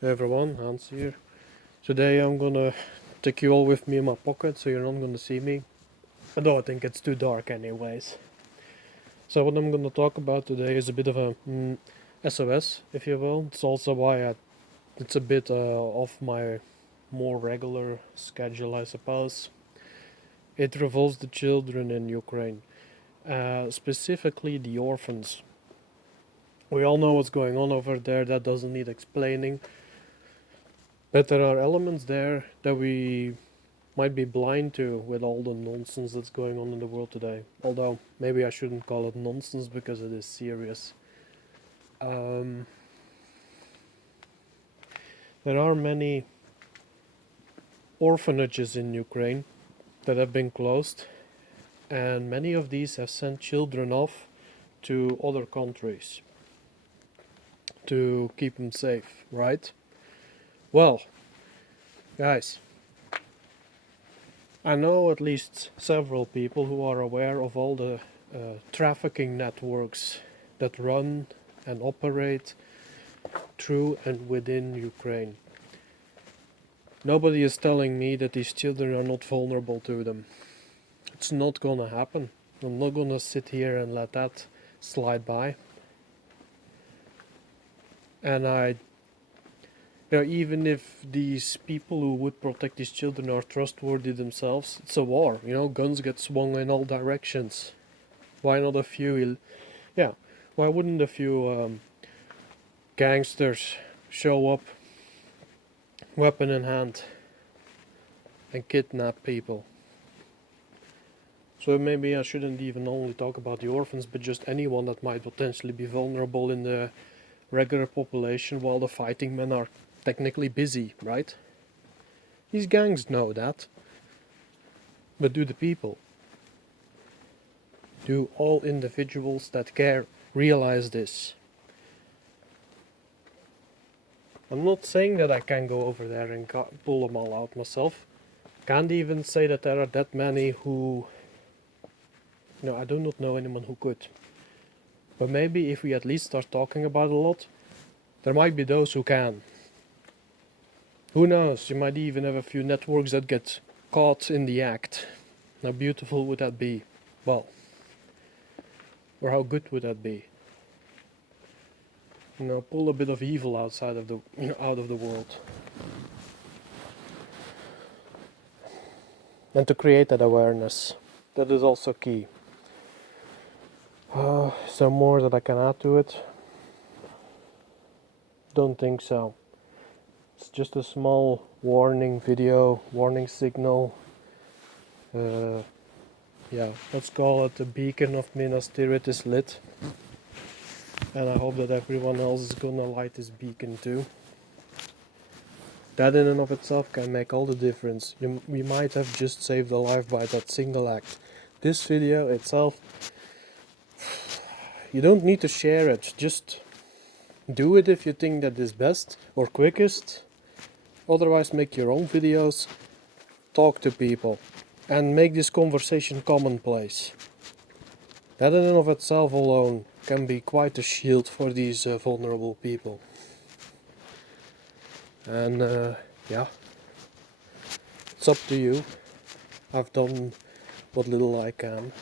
Hey everyone, Hans here. Today I'm gonna take you all with me in my pocket so you're not gonna see me. Although I think it's too dark anyways. So what I'm gonna talk about today is a bit of a SOS, if you will. It's also why it's a bit off my more regular schedule, I suppose. It revolves the children in Ukraine, specifically the orphans. We all know what's going on over there, that doesn't need explaining. But there are elements there that we might be blind to with all the nonsense that's going on in the world today. Although, maybe I shouldn't call it nonsense because it is serious. There are many orphanages in Ukraine that have been closed, and many of these have sent children off to other countries to keep them safe, right? Well, guys, I know at least several people who are aware of all the trafficking networks that run and operate through and within Ukraine. Nobody is telling me that these children are not vulnerable to them. It's not gonna happen. I'm not gonna sit here and let that slide by. And even if these people who would protect these children are trustworthy themselves, it's a war. Guns get swung in all directions. Why not a few? Yeah, why wouldn't a few gangsters show up, weapon in hand, and kidnap people? So maybe I shouldn't even only talk about the orphans, but just anyone that might potentially be vulnerable in the regular population while the fighting men are technically busy, right? These gangs know that. But do the people? Do all individuals that care realize this? I'm not saying that I can go over there and pull them all out myself. Can't even say that there are that many who... No, I do not know anyone who could. But maybe if we at least start talking about it a lot, there might be those who can. Who knows, you might even have a few networks that get caught in the act. How beautiful would that be? Well, or how good would that be? Pull a bit of evil outside of the out of the world. And to create that awareness, that is also key. Some more that I can add to it? Don't think so. It's just a small warning video, warning signal. Yeah, let's call it the beacon of Minas Tirith is lit. And I hope that everyone else is gonna light this beacon too. That in and of itself can make all the difference. We might have just saved a life by that single act. This video itself, you don't need to share it, just do it if you think that is best or quickest. Otherwise make your own videos, talk to people, and make this conversation commonplace. That in and of itself alone can be quite a shield for these vulnerable people. And yeah, it's up to you. I've done what little I can.